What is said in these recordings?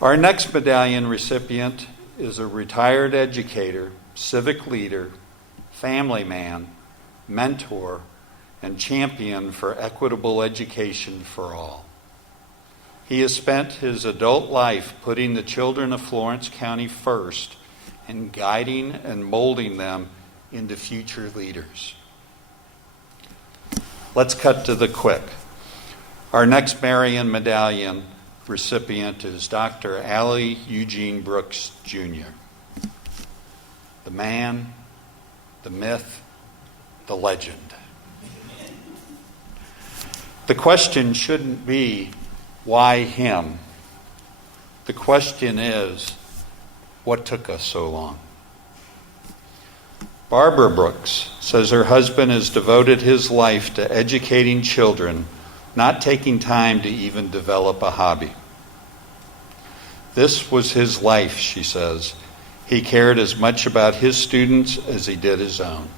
Our next medallion recipient is a retired educator, civic leader, family man, mentor, and champion for equitable education for all. He has spent his adult life putting the children of Florence County first and guiding and molding them into future leaders. Let's cut to the quick. Our next Marion Medallion recipient is Dr. Allie Eugene Brooks Jr. The man, the myth, the legend. The question shouldn't be, why him? The question is, what took us so long? Barbara Brooks says her husband has devoted his life to educating children, not taking time to even develop a hobby. This was his life, she says. He cared as much about his students as he did his own.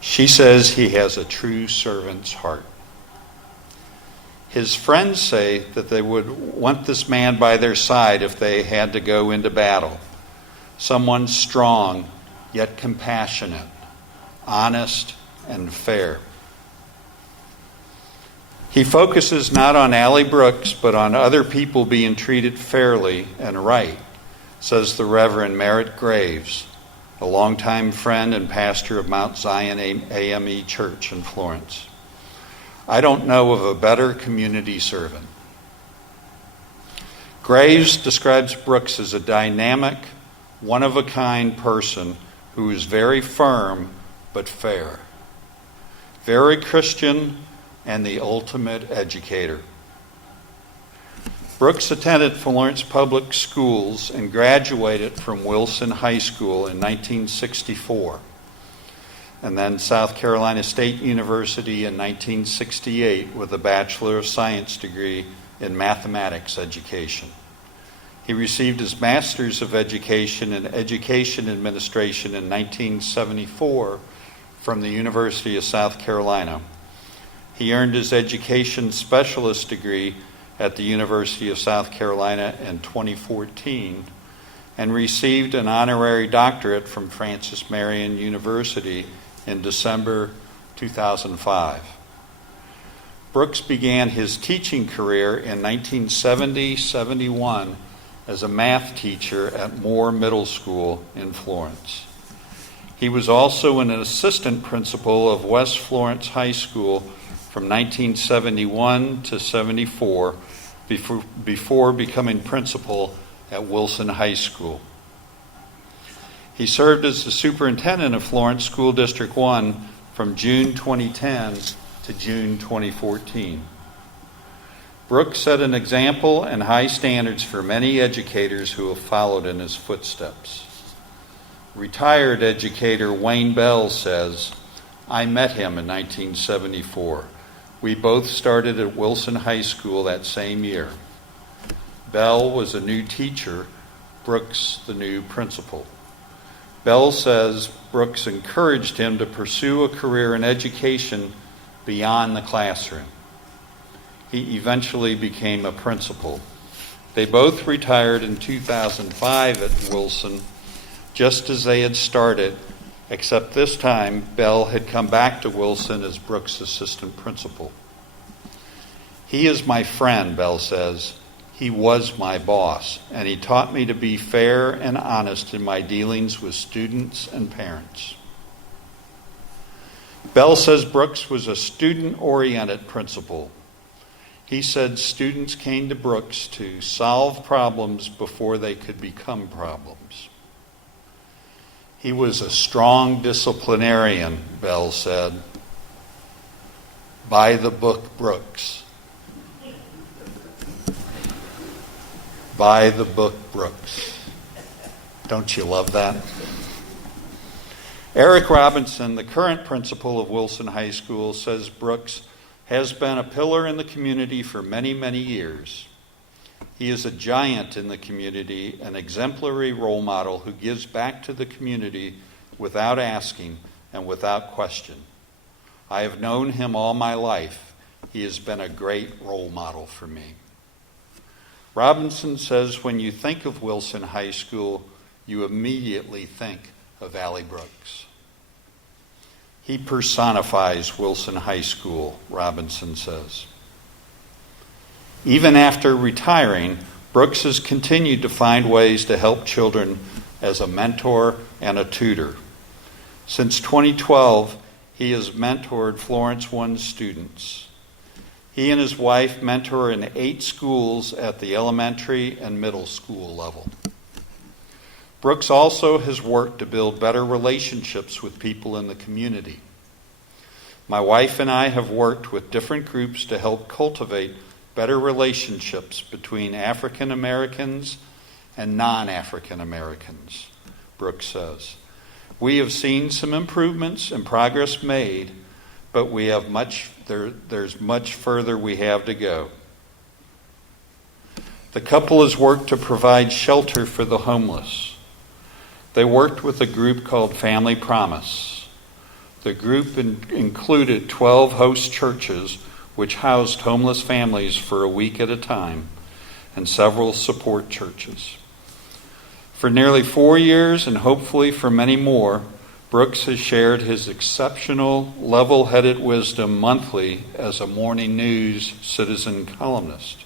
She says he has a true servant's heart. His friends say that they would want this man by their side if they had to go into battle. Someone strong, yet compassionate, honest, and fair. He focuses not on Allie Brooks, but on other people being treated fairly and right, says the Reverend Merritt Graves, a longtime friend and pastor of Mount Zion AME Church in Florence. I don't know of a better community servant. Graves describes Brooks as a dynamic, one-of-a-kind person who is very firm but fair, very Christian, and the ultimate educator. Brooks attended Florence Public Schools and graduated from Wilson High School in 1964, and then South Carolina State University in 1968 with a Bachelor of Science degree in mathematics education. He received his Master's of Education in Education Administration in 1974 from the University of South Carolina. He earned his Education Specialist degree at the University of South Carolina in 2014 and received an honorary doctorate from Francis Marion University in December 2005. Brooks began his teaching career in 1970-71 as a math teacher at Moore Middle School in Florence. He was also an assistant principal of West Florence High School from 1971 to 74 before becoming principal at Wilson High School. He served as the superintendent of Florence School District 1 from June 2010 to June 2014. Brooks set an example and high standards for many educators who have followed in his footsteps. Retired educator Wayne Bell says, "I met him in 1974. We both started at Wilson High School that same year. Bell was a new teacher, Brooks the new principal. Bell says Brooks encouraged him to pursue a career in education beyond the classroom. He eventually became a principal. They both retired in 2005 at Wilson, just as they had started, except this time Bell had come back to Wilson as Brooks' assistant principal. He is my friend," Bell says. "He was my boss, and he taught me to be fair and honest in my dealings with students and parents." Bell says Brooks was a student-oriented principal. He said students came to Brooks to solve problems before they could become problems. He was a strong disciplinarian, Bell said. By the book, Brooks. By the book, Brooks. Don't you love that? Eric Robinson, the current principal of Wilson High School, says Brooks has been a pillar in the community for many, many years. He is a giant in the community, an exemplary role model who gives back to the community without asking and without question. I have known him all my life. He has been a great role model for me. Robinson says when you think of Wilson High School, you immediately think of Allie Brooks. He personifies Wilson High School, Robinson says. Even after retiring, Brooks has continued to find ways to help children as a mentor and a tutor. Since 2012, he has mentored Florence 1 students. He and his wife mentor in 8 schools at the elementary and middle school level. Brooks also has worked to build better relationships with people in the community. My wife and I have worked with different groups to help cultivate better relationships between African Americans and non-African Americans, Brooks says. We have seen some improvements and progress made, but we have there's much further we have to go. The couple has worked to provide shelter for the homeless. They worked with a group called Family Promise. The group included 12 host churches which housed homeless families for a week at a time, and several support churches. For nearly 4 years, and hopefully for many more, Brooks has shared his exceptional, level-headed wisdom monthly as a morning news citizen columnist.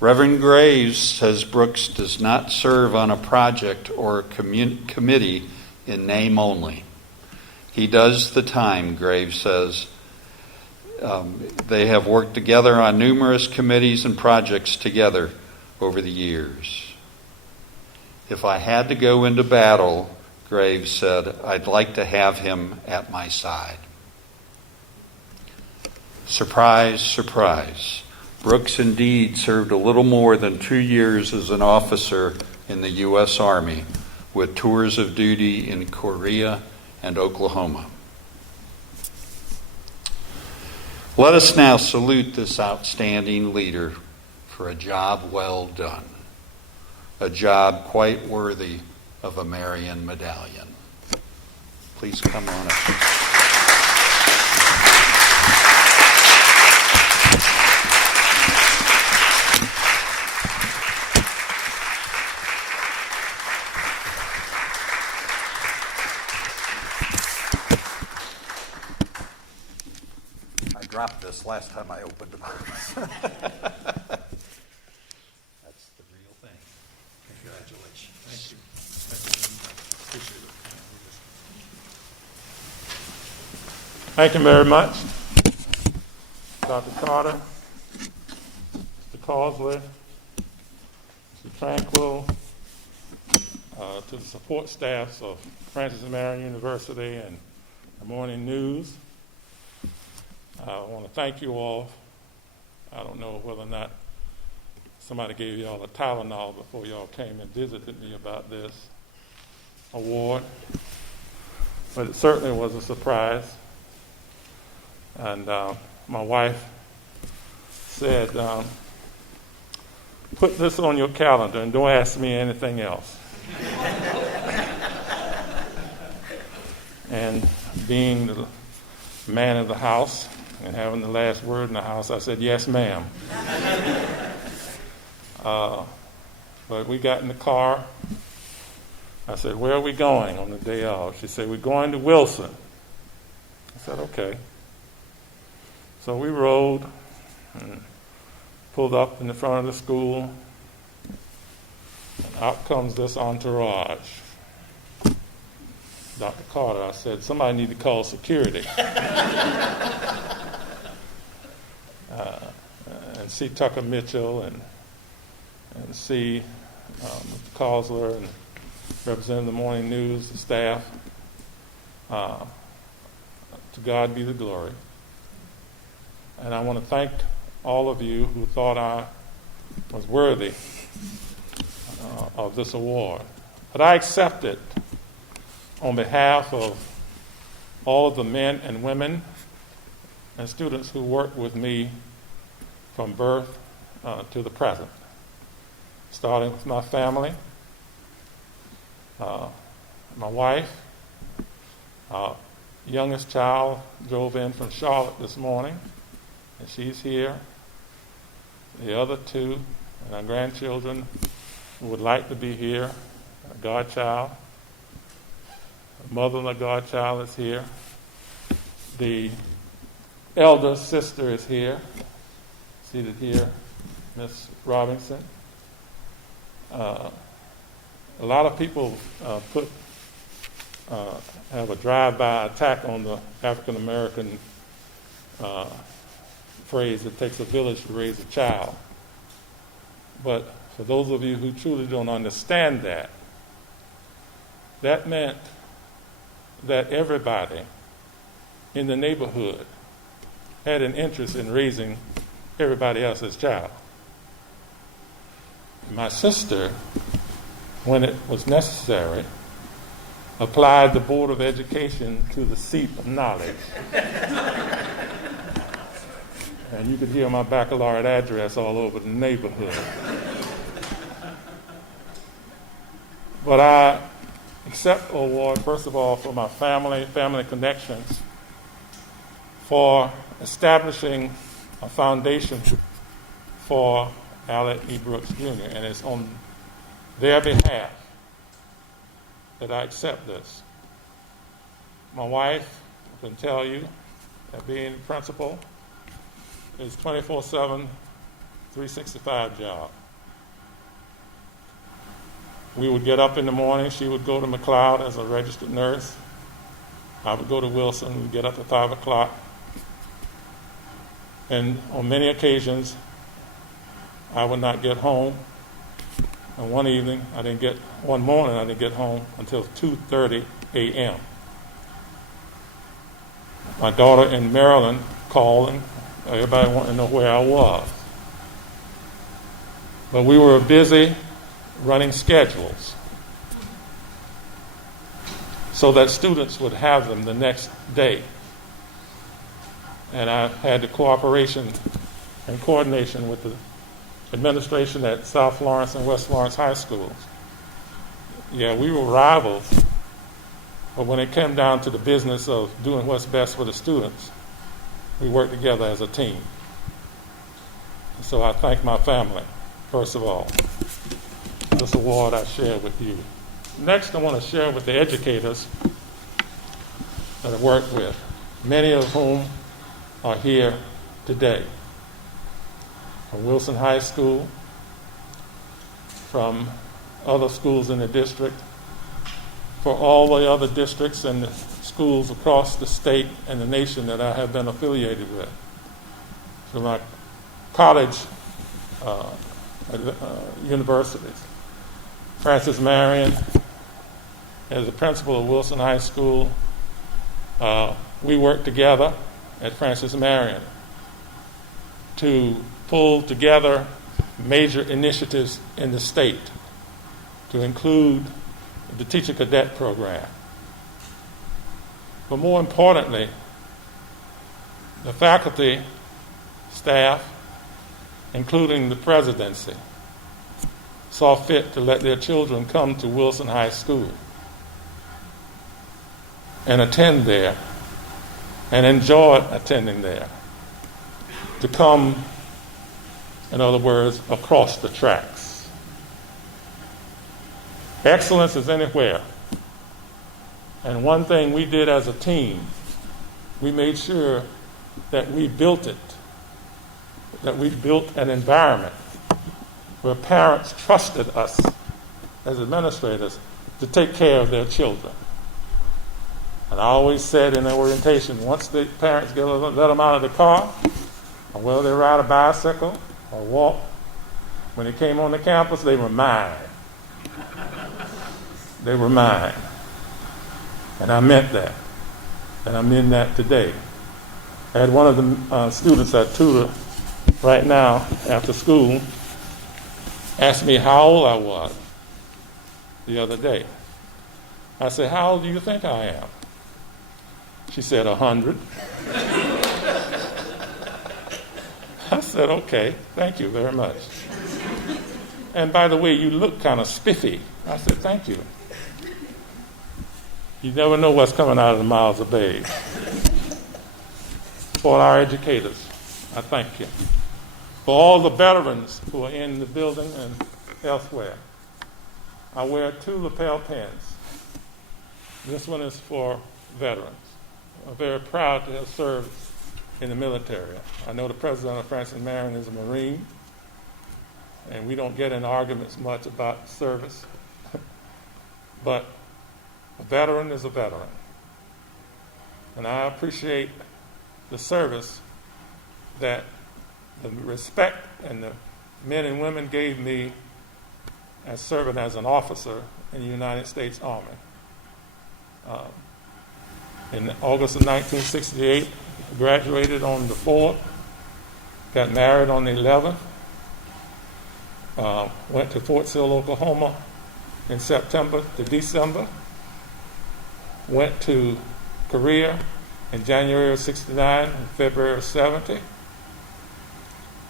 Reverend Graves says Brooks does not serve on a project or a committee in name only. He does the time, Graves says. They have worked together on numerous committees and projects together over the years. If I had to go into battle, Graves said, I'd like to have him at my side. Surprise, surprise. Brooks indeed served a little more than 2 years as an officer in the U.S. Army, with tours of duty in Korea and Oklahoma. Let us now salute this outstanding leader for a job well done, a job quite worthy of a Marion Medallion. Please come on up. I dropped this last time I opened the box. That's the real thing. Congratulations. Thank you. Appreciate it. Thank you very much, Dr. Carter, Mr. Causler, Mr. Tranquil, to the support staffs of Francis and Marion University and the Morning News. I want to thank you all. I don't know whether or not somebody gave you all a Tylenol before y'all came and visited me about this award, but it certainly was a surprise. And my wife said, put this on your calendar and don't ask me anything else. And being the man of the house and having the last word in the house, I said, yes, ma'am. But we got in the car. I said, where are we going on the day off? She said, we're going to Wilson. I said, okay. So we rode and pulled up in the front of the school. And out comes this entourage. Dr. Carter, I said, somebody need to call security. And see Tucker Mitchell and see Mr. Causler and representing the Morning News, the staff. To God be the glory. And I want to thank all of you who thought I was worthy of this award. But I accept it on behalf of all of the men and women and students who worked with me from birth to the present, starting with my family, my wife. Youngest child drove in from Charlotte this morning, and she's here. The other two and our grandchildren who would like to be here, a godchild, a mother and a godchild is here. The elder sister is here, seated here, Miss Robinson. A lot of people have a drive-by attack on the African American phrase, it takes a village to raise a child. But for those of you who truly don't understand that, that meant that everybody in the neighborhood had an interest in raising everybody else's child. My sister, when it was necessary, applied the Board of Education to the seat of knowledge. And you could hear my baccalaureate address all over the neighborhood. But I accept the award, first of all, for my family connections, for establishing a foundation for Allie E. Brooks Jr., and it's on their behalf that I accept this. My wife can tell you that being principal is 24/7, 365 job. We would get up in the morning. She would go to McLeod as a registered nurse. I would go to Wilson. We'd get up at 5 o'clock. And on many occasions, I would not get home. And one morning I didn't get home until 2:30 a.m. My daughter in Maryland calling. Everybody wanted to know where I was. But we were busy running schedules so that students would have them the next day. And I had the cooperation and coordination with the administration at South Florence and West Florence high schools. Yeah, we were rivals, but when it came down to the business of doing what's best for the students, we worked together as a team. So I thank my family, first of all. This award I share with you. Next, I want to share with the educators that I work with, many of whom are here today. From Wilson High School, from other schools in the district, for all the other districts and the schools across the state and the nation that I have been affiliated with. For my college universities. Francis Marion, as the principal of Wilson High School, we worked together at Francis Marion to pull together major initiatives in the state to include the teacher cadet program. But more importantly, the faculty, staff, including the presidency, saw fit to let their children come to Wilson High School and attend there and enjoy attending there, to come, in other words, across the tracks. Excellence is anywhere. And one thing we did as a team, we made sure that we built it, that we built an environment where parents trusted us as administrators to take care of their children. And I always said in the orientation, once the parents let them out of the car, or whether they ride a bicycle or walk, when they came on the campus, they were mine. They were mine. And I meant that. And I mean that today. I had one of the students I tutor right now after school asked me how old I was the other day. I said, "How old do you think I am?" She said, 100. I said, "Okay, thank you very much. And by the way, you look kind of spiffy." I said, "Thank you." You never know what's coming out of the mouths of babes. For our educators, I thank you. For all the veterans who are in the building and elsewhere, I wear 2 lapel pins. This one is for veterans. I'm very proud to have served in the military. I know the president of Francis Marion is a Marine, and we don't get in arguments much about service. But a veteran is a veteran. And I appreciate the service that the respect and the men and women gave me as serving as an officer in the United States Army. In August of 1968, graduated on the 4th, got married on the 11th, went to Fort Sill, Oklahoma in September to December, went to Korea in January of 69 and February of 70,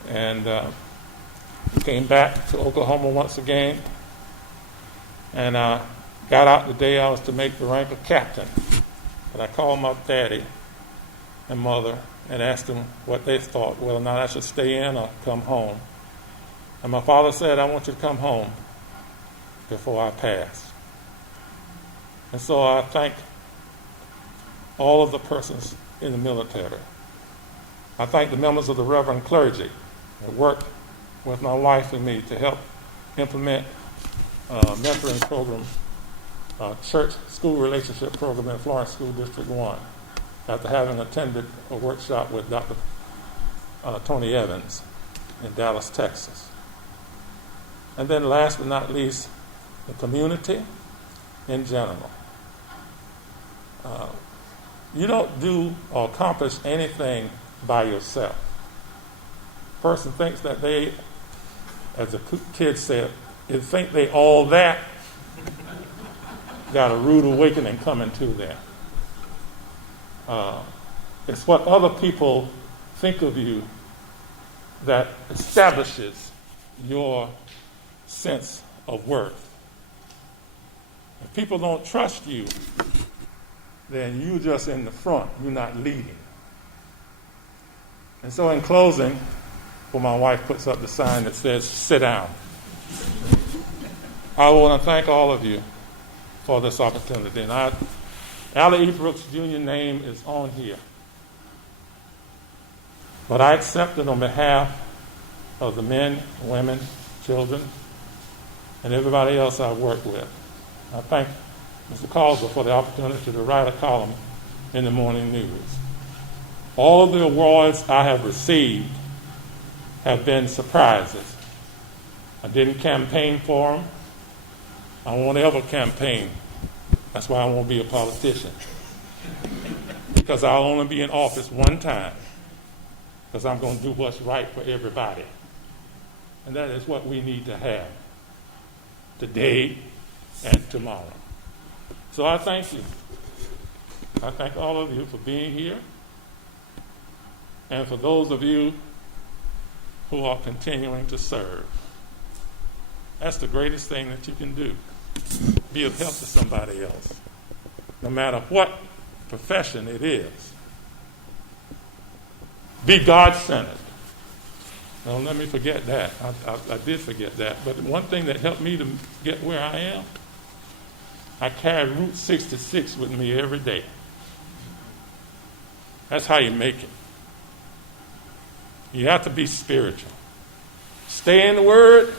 and came back to Oklahoma once again, and got out the day I was to make the rank of captain. But I called my daddy and mother and asked them what they thought, whether or not I should stay in or come home. And my father said, I want you to come home before I pass. And so I thank all of the persons in the military. I thank the members of the Reverend clergy that worked with my wife and me to help implement a mentoring program, church school relationship program in Florence School District 1, after having attended a workshop with Dr. Tony Evans in Dallas, Texas. And then last but not least, the community in general. You don't do or accomplish anything by yourself. Person thinks that they, as the kids said, they think they all that, got a rude awakening coming to them. It's what other people think of you that establishes your sense of worth. If people don't trust you, then you're just in the front, you're not leading. And so in closing, well, my wife puts up the sign that says, sit down. I want to thank all of you for this opportunity. And Allie E. Brooks Jr. name is on here. But I accept it on behalf of the men, women, children, and everybody else I work with. I thank Mr. Causel for the opportunity to write a column in the morning news. All of the awards I have received have been surprises. I didn't campaign for them. I won't ever campaign. That's why I won't be a politician. Because I'll only be in office one time. Because I'm going to do what's right for everybody. And that is what we need to have today and tomorrow. So I thank you. I thank all of you for being here. And for those of you who are continuing to serve. That's the greatest thing that you can do. Be of help to somebody else, no matter what profession it is. Be God-centered. Don't let me forget that. I did forget that. But one thing that helped me to get where I am, I carry Route 66 with me every day. That's how you make it. You have to be spiritual. Stay in the Word,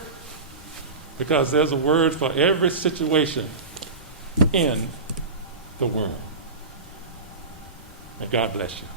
because there's a word for every situation in the world. May God bless you.